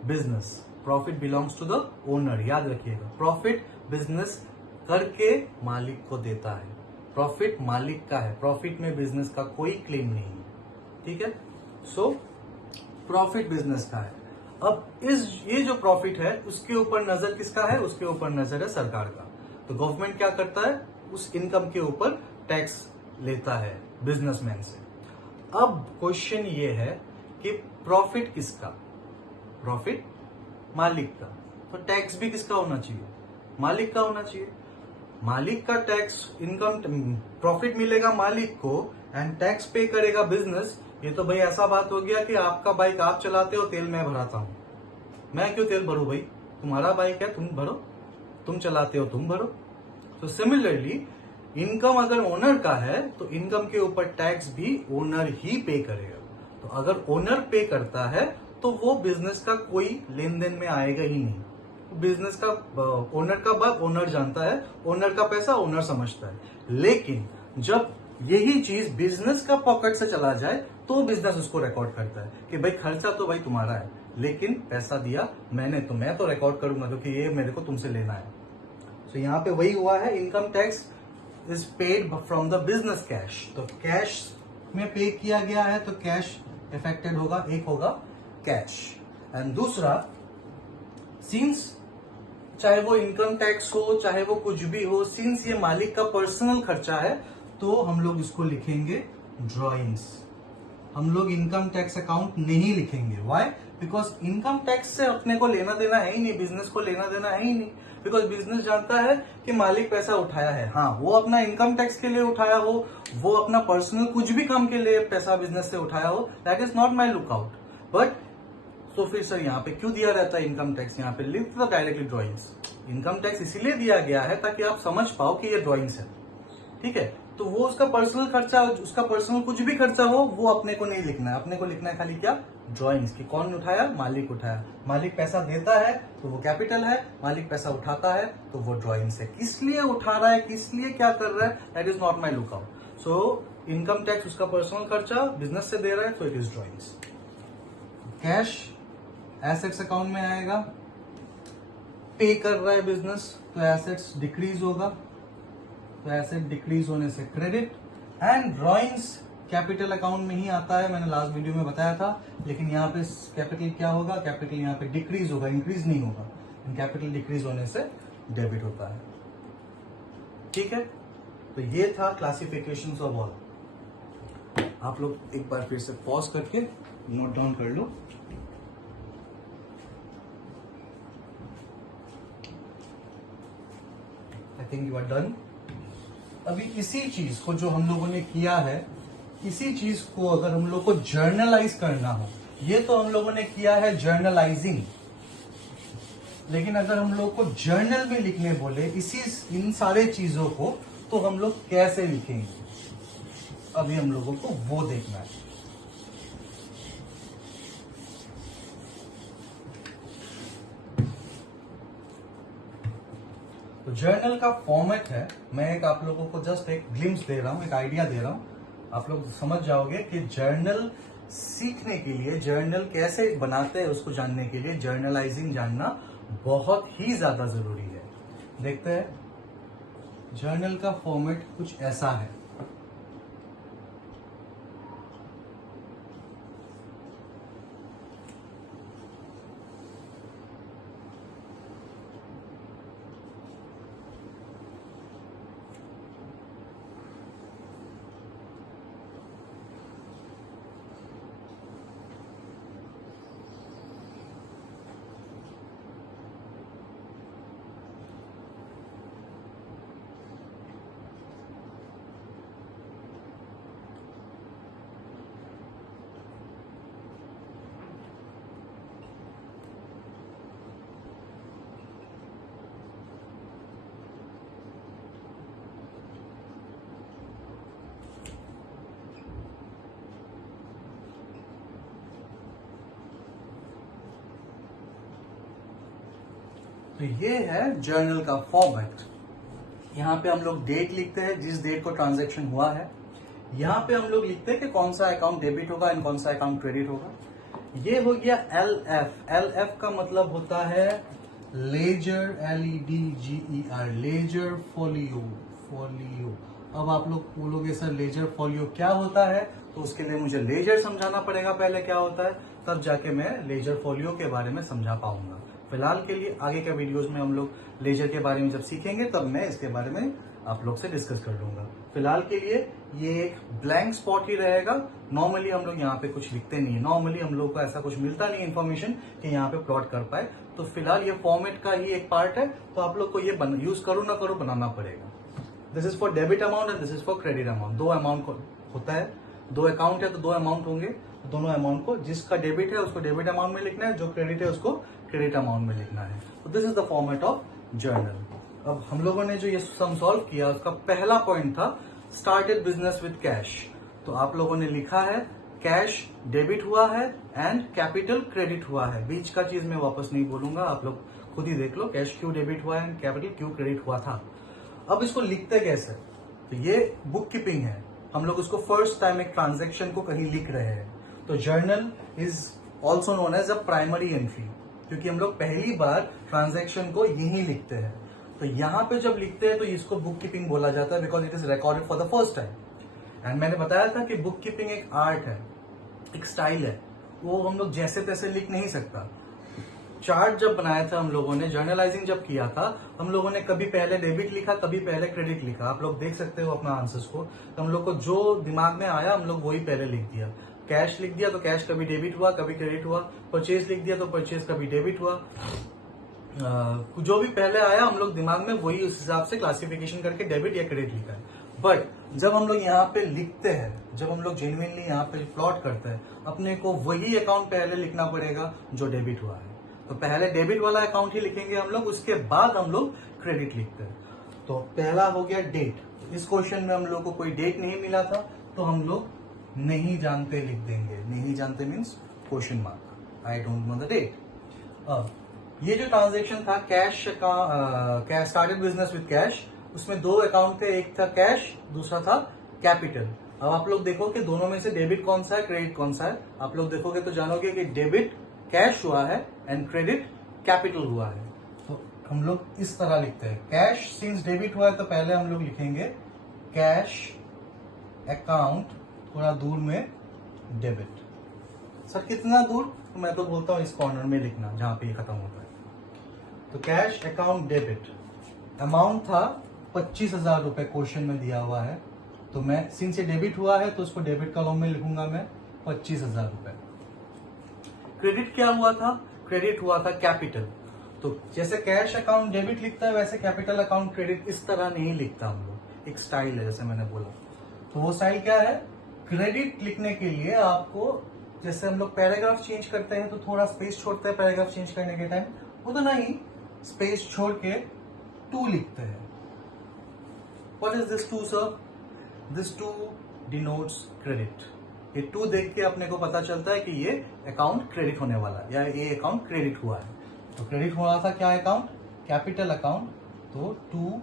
business, profit belongs to the owner. याद रखिएगा, प्रॉफिट बिजनेस करके मालिक को देता है, प्रॉफिट मालिक का है, प्रॉफिट में बिजनेस का कोई क्लेम नहीं है। ठीक है? सो प्रॉफिट बिजनेस का है। अब ये जो प्रॉफिट है उसके ऊपर नजर किसका है? उसके ऊपर नजर है सरकार का। तो गवर्नमेंट क्या करता है? उस इनकम के ऊपर टैक्स लेता है बिजनेसमैन से। अब क्वेश्चन ये है कि प्रॉफिट किसका? प्रॉफिट मालिक का। तो टैक्स भी किसका होना चाहिए? मालिक का होना चाहिए। मालिक का टैक्स, इनकम, प्रॉफिट मिलेगा मालिक को एंड टैक्स पे करेगा बिजनेस। ये तो भाई ऐसा बात हो गया कि आपका बाइक आप चलाते हो, तेल मैं भराता हूं। मैं क्यों तेल भरूं भाई? तुम्हारा बाइक है, तुम भरो, तुम चलाते हो, तुम भरो। तो सिमिलरली इनकम अगर ओनर का है तो इनकम के ऊपर टैक्स भी ओनर ही पे करेगा। तो अगर ओनर पे करता है तो वो बिजनेस का कोई लेन देन में आएगा ही नहीं। बिजनेस का ओनर का बात ओनर जानता है, ओनर का पैसा ओनर समझता है। लेकिन जब यही चीज बिजनेस का पॉकेट से चला जाए तो बिजनेस उसको रिकॉर्ड करता है कि भाई खर्चा तो भाई तुम्हारा है, लेकिन पैसा दिया मैंने, तो मैं तो रिकॉर्ड करूंगा क्योंकि ये मेरे को तुमसे लेना है। तो यहाँ पे वही हुआ है, income tax is paid from the business cash. तो कैश में पे किया गया है तो कैश इफेक्टेड होगा, एक होगा कैश। एंड दूसरा, सिंस चाहे वो इनकम टैक्स हो चाहे वो कुछ भी हो, सिंस ये मालिक का पर्सनल खर्चा है तो हम लोग इसको लिखेंगे ड्रॉइंग्स। हम लोग इनकम टैक्स अकाउंट नहीं लिखेंगे। व्हाई? बिकॉज इनकम टैक्स से अपने को लेना देना है ही नहीं, बिजनेस को लेना देना है ही नहीं। बिकॉज बिजनेस जानता है कि मालिक पैसा उठाया है, हाँ वो अपना इनकम टैक्स के लिए उठाया हो, वो अपना पर्सनल कुछ भी काम के लिए पैसा बिजनेस से उठाया हो, that is not my lookout. But तो फिर सर यहाँ पे क्यों दिया रहता है इनकम टैक्स? यहाँ पे लिख दो डायरेक्टली ड्रॉइंग्स। इनकम टैक्स इसीलिए दिया गया है ताकि आप समझ पाओ कि ये ड्रॉइंग्स है। ठीक है? तो वो उसका पर्सनल खर्चा, उसका पर्सनल कुछ भी खर्चा हो वो अपने को नहीं लिखना है। अपने को लिखना है खाली क्या, ड्रॉइंग्स की। कौन उठाया, मालिक उठाया। मालिक पैसा देता है तो वो कैपिटल है, मालिक पैसा उठाता है तो वो ड्रॉइंग्स है। किस लिए उठा रहा है, किस लिए क्या कर रहा है, that is not my lookout. So income tax उसका पर्सनल खर्चा, बिजनेस से दे रहा है तो it is drawings. Cash assets account में आएगा। पे कर रहा है बिजनेस तो एसेट्स डिक्रीज होगा, तो एसेट डिक्रीज होने से credit. And drawings capital account में ही आता है, मैंने लास्ट वीडियो में बताया था। लेकिन यहाँ पे कैपिटल क्या होगा, कैपिटल यहाँ पे डिक्रीज होगा, इंक्रीज नहीं होगा। कैपिटल डिक्रीज होने से डेबिट होता है। ठीक है, तो ये था क्लासिफिकेशन ऑफ ऑल। आप लोग एक बार फिर से पॉज करके नोट डाउन कर लो। I think you are done. अभी इसी चीज को जो हम लोगों ने किया है, इसी चीज को अगर हम लोग को जर्नलाइज करना हो, ये तो हम लोगों ने किया है जर्नलाइजिंग, लेकिन अगर हम लोग को जर्नल में लिखने बोले इन सारे चीजों को, तो हम लोग कैसे लिखेंगे, अभी हम लोगों को वो देखना है। तो जर्नल का फॉर्मेट है, मैं एक आप लोगों को जस्ट एक ग्लिम्स दे रहा हूं, एक आइडिया दे रहा हूं। आप लोग समझ जाओगे कि जर्नल सीखने के लिए, जर्नल कैसे बनाते हैं उसको जानने के लिए जर्नलाइजिंग जानना बहुत ही ज्यादा जरूरी है। देखते हैं, जर्नल का फॉर्मेट कुछ ऐसा है। तो ये है जर्नल का फॉर्मेट। यहाँ पे हम लोग डेट लिखते हैं, जिस डेट को ट्रांजैक्शन हुआ है। यहाँ पे हम लोग लिखते हैं कि कौन सा अकाउंट डेबिट होगा एंड कौन सा अकाउंट क्रेडिट होगा। ये हो गया LF। LF का मतलब होता है लेजर, LEDGER, लेजर फोलियो। अब आप लोग बोलोगे सर लेजर फोलियो क्या होता है, तो उसके लिए मुझे लेजर समझाना पड़ेगा पहले क्या होता है, तब जाके मैं लेजर फोलियो के बारे में समझा पाऊंगा। फिलहाल के लिए आगे के वीडियोस में हम लोग लेजर के बारे में जब सीखेंगे तब मैं इसके बारे में आप लोग से डिस्कस कर लूंगा। फिलहाल के लिए ये एक ब्लैंक स्पॉट ही रहेगा। नॉर्मली हम लोग यहाँ पे कुछ लिखते नहीं है, नॉर्मली हम लोग को ऐसा कुछ मिलता नहीं इन्फॉर्मेशन कि यहाँ पे प्लॉट कर पाए। तो फिलहाल ये फॉर्मेट का ही एक पार्ट है, तो आप लोग को ये यूज करो ना करो बनाना पड़ेगा। This is for debit amount and this is for credit amount. दो अमाउंट होता है, दो अकाउंट है तो दो अमाउंट होंगे। दोनों अमाउंट को, जिसका डेबिट है उसको डेबिट अमाउंट में लिखना है, जो क्रेडिट है उसको क्रेडिट अमाउंट में लिखना है। तो this is the format of journal. अब हम लोगों ने जो ये सम सॉल्व किया उसका पहला पॉइंट था स्टार्टेड बिजनेस विद कैश। तो आप लोगों ने लिखा है कैश डेबिट हुआ है एंड कैपिटल क्रेडिट हुआ है। बीच का चीज मैं वापस नहीं बोलूंगा, आप लोग खुद ही देख लो कैश क्यों डेबिट हुआ है एंड कैपिटल क्यों क्रेडिट हुआ था। अब इसको लिखते कैसे, तो ये बुक कीपिंग है। हम लोग उसको फर्स्ट टाइम एक ट्रांजेक्शन को कहीं लिख रहे हैं, तो journal is also known as a primary entry, क्योंकि हम लोग पहली बार ट्रांजैक्शन को यही लिखते हैं। तो यहाँ पे जब लिखते हैं तो इसको बुक कीपिंग बोला जाता है, because it is recorded for the first time. And मैंने बताया था कि बुक कीपिंग एक आर्ट है, एक स्टाइल है, वो हम लोग जैसे तैसे लिख नहीं सकता। चार्ट जब बनाया था हम लोगों ने, जर्नलाइजिंग जब किया था, हम लोगों ने कभी पहले डेबिट लिखा, कभी पहले क्रेडिट लिखा। आप लोग देख सकते हो अपना आंसर्स को। तो हम लोग को जो दिमाग में आया हम लोग वही पहले लिख दिया। कैश लिख दिया तो कैश कभी डेबिट हुआ कभी क्रेडिट हुआ। परचेज लिख दिया तो परचेज कभी डेबिट हुआ। जो भी पहले आया हम लोग दिमाग में वही उस हिसाब से क्लासिफिकेशन करके डेबिट या क्रेडिट लिखा है। बट जब हम लोग यहाँ पे लिखते हैं, जब हम लोग जेन्युइनली यहाँ पे प्लॉट करते हैं, अपने को वही अकाउंट पहले लिखना पड़ेगा जो डेबिट हुआ है। तो पहले डेबिट वाला अकाउंट ही लिखेंगे हम लोग, उसके बाद हम लोग क्रेडिट लिखते हैं। तो पहला हो गया डेट, इस क्वेश्चन में हम लोग को कोई डेट नहीं मिला था, तो हम लोग नहीं जानते लिख देंगे। नहीं जानते means question mark, I don't know the date. अब ये जो ट्रांजेक्शन था cash cash started business with cash, उसमें दो अकाउंट थे, एक था कैश, दूसरा था कैपिटल। अब आप लोग देखो कि दोनों में से डेबिट कौन सा है, क्रेडिट कौन सा है। आप लोग देखोगे तो जानोगे कि डेबिट कैश हुआ है एंड क्रेडिट कैपिटल हुआ है। तो हम लोग इस तरह लिखते हैं, कैश सिंस डेबिट हुआ है तो पहले हम लोग लिखेंगे कैश अकाउंट, थोड़ा दूर में डेबिट। सर कितना दूर? तो मैं तो बोलता हूं इस कॉर्नर में लिखना जहां पे ये खत्म होता है। तो कैश अकाउंट डेबिट, अमाउंट था 25,000 रुपए क्वेश्चन में दिया हुआ है, तो मैं सिंस ये डेबिट हुआ है तो उसको डेबिट कॉलम में लिखूंगा मैं 25,000 रुपए। क्रेडिट क्या हुआ था? क्रेडिट हुआ था कैपिटल। तो जैसे कैश अकाउंट डेबिट लिखता है वैसे कैपिटल अकाउंट क्रेडिट इस तरह नहीं लिखता हम लोग, एक स्टाइल है जैसे मैंने बोला। तो वो स्टाइल क्या है? क्रेडिट लिखने के लिए आपको, जैसे हम लोग पैराग्राफ चेंज करते हैं तो थोड़ा स्पेस छोड़ते हैं पैराग्राफ चेंज करने के टाइम, उतना ही स्पेस छोड़ के टू लिखते हैं। What is this to sir? This to denotes credit. ये टू देख के अपने को पता चलता है कि ये अकाउंट क्रेडिट होने वाला है या ये अकाउंट क्रेडिट हुआ है। तो क्रेडिट हो रहा था क्या अकाउंट? कैपिटल अकाउंट, तो टू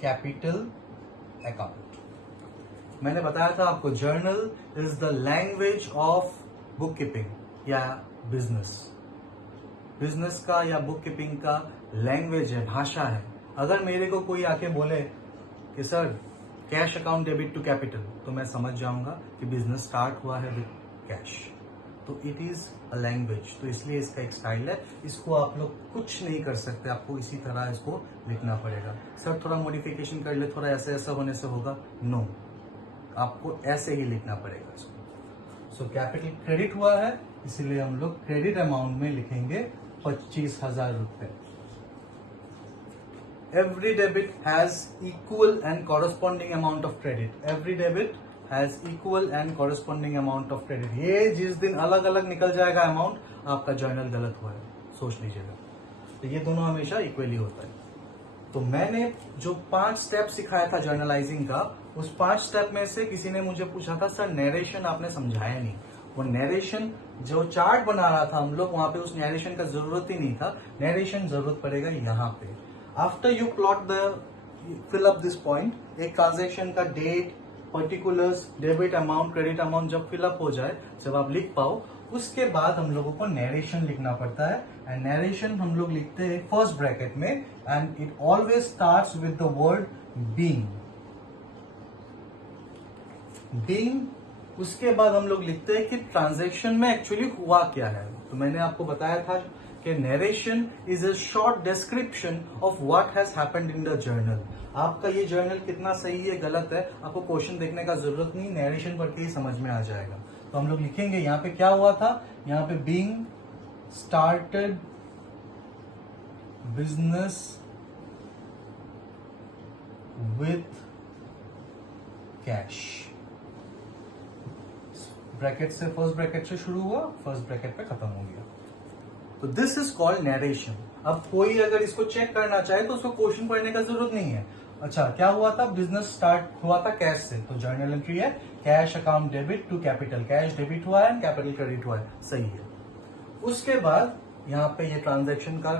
कैपिटल अकाउंट। मैंने बताया था आपको journal is the language of book keeping या बिजनेस। बिजनेस का या बुक कीपिंग का लैंग्वेज है, भाषा है। अगर मेरे को कोई आके बोले कि sir cash account debit to capital, तो मैं समझ जाऊंगा कि बिजनेस स्टार्ट हुआ है विद कैश। तो इट इज अ लैंग्वेज, तो इसलिए इसका एक स्टाइल है। इसको आप लोग कुछ नहीं कर सकते, आपको इसी तरह इसको लिखना पड़ेगा। सर थोड़ा मॉडिफिकेशन कर ले, थोड़ा ऐसे ऐसा होने से होगा, नो, आपको ऐसे ही लिखना पड़ेगा इसको। सो कैपिटल क्रेडिट हुआ है, इसीलिए हम लोग क्रेडिट अमाउंट में लिखेंगे 25,000 रुपए। Every debit has equal and corresponding amount of credit. Every debit has equal and corresponding amount of credit. ये जिस दिन अलग अलग निकल जाएगा अमाउंट, आपका जर्नल गलत हुआ है, सोच लीजिएगा। तो ये दोनों हमेशा इक्वली होता है। तो मैंने जो 5 स्टेप सिखाया था जर्नलाइजिंग का, उस 5 स्टेप में से किसी ने मुझे पूछा था सर नरेशन आपने समझाया नहीं। वो नरेशन जो चार्ट बना रहा था हम लोग, वहां पे उस नरेशन का जरूरत ही नहीं था। नरेशन जरूरत पड़ेगा यहाँ पे। After you plot the fill up this point, एक ट्रांजेक्शन का date, particulars, debit amount, credit amount जब फिलअप हो जाए, जब आप लिख पाओ, उसके बाद हम लोगों को नरेशन लिखना पड़ता है। एंड नरेशन हम लोग लिखते हैं फर्स्ट ब्रैकेट में, and it always starts with the word being. Being, उसके बाद हम लोग लिखते हैं कि ट्रांजेक्शन में एक्चुअली हुआ क्या है। तो मैंने आपको बताया था कि narration is a short description of what has happened in the journal. आपका ये जर्नल कितना सही है गलत है, आपको क्वेश्चन देखने का जरूरत नहीं, नरेशन पढ़ के ही समझ में आ जाएगा। तो हम लोग लिखेंगे यहाँ पे क्या हुआ था, यहाँ पे being started business with cash. Bracket से, फर्स्ट ब्रैकेट से शुरू हुआ, फर्स्ट ब्रैकेट पे खत्म हो गया। तो दिस इज कॉल्ड नरेशन। अब कोई अगर इसको चेक करना चाहे तो उसको क्वेश्चन पढ़ने का जरूरत नहीं है। अच्छा क्या हुआ था, बिजनेस स्टार्ट हुआ था कैश से, तो जर्नल एंट्री है cash account debit to capital, cash debit हुआ है, कैपिटल क्रेडिट हुआ है, सही है। उसके बाद यहाँ पे ये ट्रांजेक्शन का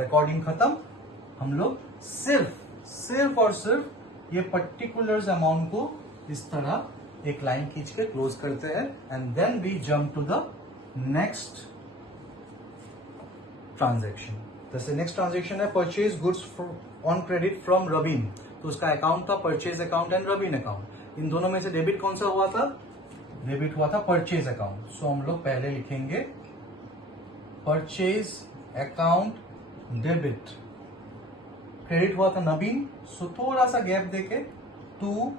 रिकॉर्डिंग खत्म। हम लोग सिर्फ और सिर्फ ये पर्टिकुलर्स अमाउंट को इस तरह एक लाइन खींच के क्लोज करते हैं, and then we jump to the next transaction. जैसे नेक्स्ट ट्रांजेक्शन है purchase goods on credit from Raveen, तो उसका अकाउंट था purchase account and Raveen account. इन दोनों में से डेबिट कौन सा हुआ था, डेबिट हुआ था परचेज अकाउंट। सो हम लोग पहले लिखेंगे परचेज अकाउंट डेबिट। क्रेडिट हुआ था नवीन, सो थोड़ा सा गैप देके टू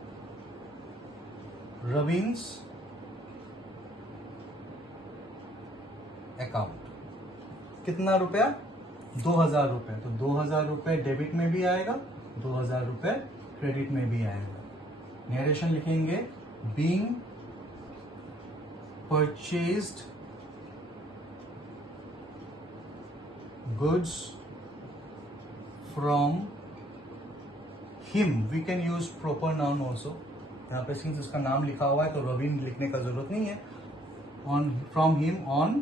रवीन्स अकाउंट। कितना रुपया, 2,000 रुपए। तो 2,000 रुपए डेबिट में भी आएगा, 2,000 रुपए क्रेडिट में भी आएगा। नरेशन लिखेंगे being purchased goods from him we can use proper noun also. यहाँ पे सिंस उसका नाम लिखा हुआ है तो रवीन लिखने का जरूरत नहीं है। On from him on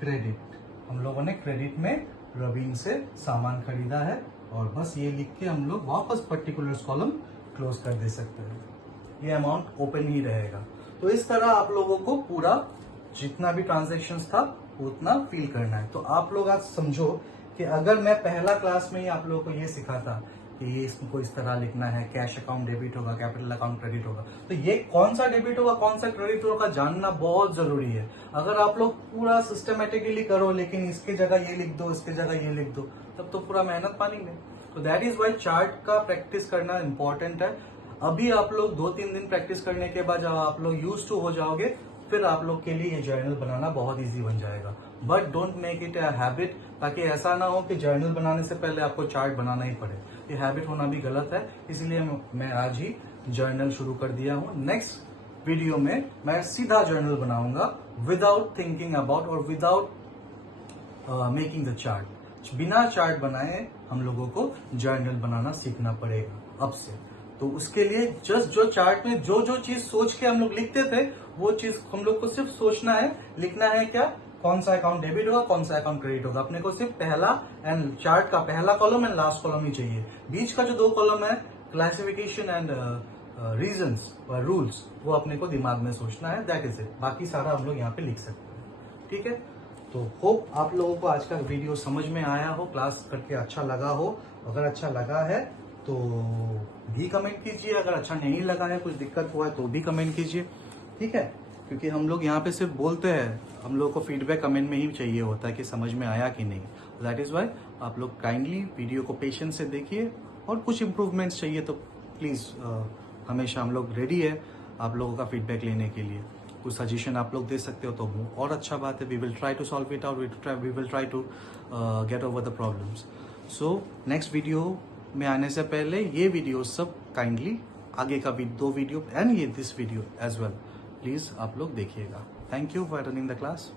credit, हम लोगों ने क्रेडिट में रवीन से सामान खरीदा है, और बस ये लिख के हम लोग वापस पर्टिकुलर्स कॉलम क्लोज कर दे सकते हैं। ये अमाउंट ओपन ही रहेगा। तो इस तरह आप लोगों को पूरा जितना भी ट्रांजेक्शंस था उतना फील करना है। तो आप लोग आज समझो कि अगर मैं पहला क्लास में ही आप लोगों को ये सिखाता कि ये इसको इस तरह लिखना है, कैश अकाउंट डेबिट होगा, कैपिटल अकाउंट क्रेडिट होगा, तो ये कौन सा डेबिट होगा कौन सा क्रेडिट होगा जानना बहुत जरूरी है। अगर आप लोग पूरा सिस्टमेटिकली करो लेकिन इसके जगह ये लिख दो, इसके जगह ये लिख दो, तब तो पूरा मेहनत पानी में। तो दैट इज वाई चार्ट का प्रैक्टिस करना इंपॉर्टेंट है। अभी आप लोग 2-3 दिन प्रैक्टिस करने के बाद जब आप लोग यूज टू हो जाओगे, फिर आप लोग के लिए ये जर्नल बनाना बहुत इजी बन जाएगा। But don't make it a habit, ताकि ऐसा ना हो कि जर्नल बनाने से पहले आपको चार्ट बनाना ही पड़े। ये हैबिट होना भी गलत है, इसलिए मैं आज ही जर्नल शुरू कर दिया हूँ। नेक्स्ट वीडियो में मैं सीधा जर्नल बनाऊंगा विदाउट थिंकिंग अबाउट और विदाउट मेकिंग द चार्ट। बिना चार्ट बनाए हम लोगों को जर्नल बनाना सीखना पड़ेगा अब से। तो उसके लिए जस्ट जो चार्ट में जो जो चीज सोच के हम लोग लिखते थे वो चीज हम लोग को सिर्फ सोचना है, लिखना है क्या, कौन सा अकाउंट डेबिट होगा कौन सा अकाउंट क्रेडिट होगा। अपने को सिर्फ पहला एंड चार्ट का पहला कॉलम एंड लास्ट कॉलम ही चाहिए। बीच का जो 2 कॉलम है क्लासिफिकेशन एंड रीजंस और रूल्स, वो अपने को दिमाग में सोचना है। That is it. बाकी सारा हम लोग यहाँ पे लिख सकते हैं। ठीक है, तो होप आप लोगों को आज का वीडियो समझ में आया हो, क्लास करके अच्छा लगा हो। अगर अच्छा लगा है तो भी कमेंट कीजिए, अगर अच्छा नहीं लगा है, कुछ दिक्कत हुआ है तो भी कमेंट कीजिए। ठीक है, क्योंकि हम लोग यहाँ पे सिर्फ बोलते हैं, हम लोग को फीडबैक कमेंट में ही चाहिए होता है कि समझ में आया कि नहीं। दैट इज वाई आप लोग काइंडली वीडियो को पेशेंस से देखिए, और कुछ इम्प्रूवमेंट्स चाहिए तो प्लीज हमेशा हम लोग रेडी है आप लोगों का फीडबैक लेने के लिए। कुछ सजेशन आप लोग दे सकते हो तो वो और अच्छा बात है। We will try to solve it out, we will try to get over the problems. So next video में आने से पहले ये वीडियो सब काइंडली आगे का 2 वीडियो एंड ये this video as well please आप लोग देखिएगा। Thank you for attending the class.